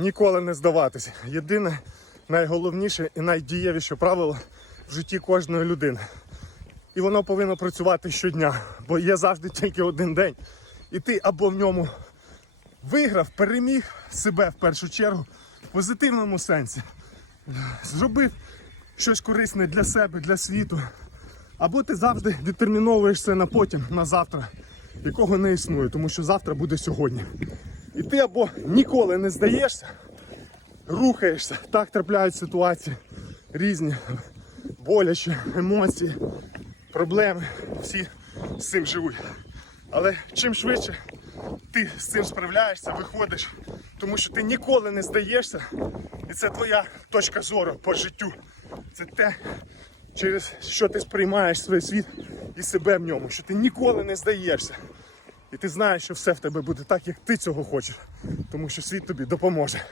ніколи не здаватися. Єдине, найголовніше і найдієвіше правило в житті кожної людини. І воно повинно працювати щодня, бо є завжди тільки один день. І ти або в ньому виграв, переміг себе в першу чергу в позитивному сенсі. Зробив щось корисне для себе, для світу. Або ти завжди детерміновуєшся на потім, на завтра, якого не існує, тому що завтра буде сьогодні. І ти або ніколи не здаєшся, рухаєшся, так трапляють ситуації різні, болячі, емоції, проблеми. Всі з цим живуть. Але чим швидше ти з цим справляєшся, виходиш, тому що ти ніколи не здаєшся, і це твоя точка зору по життю. Це те, через що ти сприймаєш свій світ і себе в ньому, що ти ніколи не здаєшся. І ти знаєш, що все в тебе буде так, як ти цього хочеш, тому що світ тобі допоможе.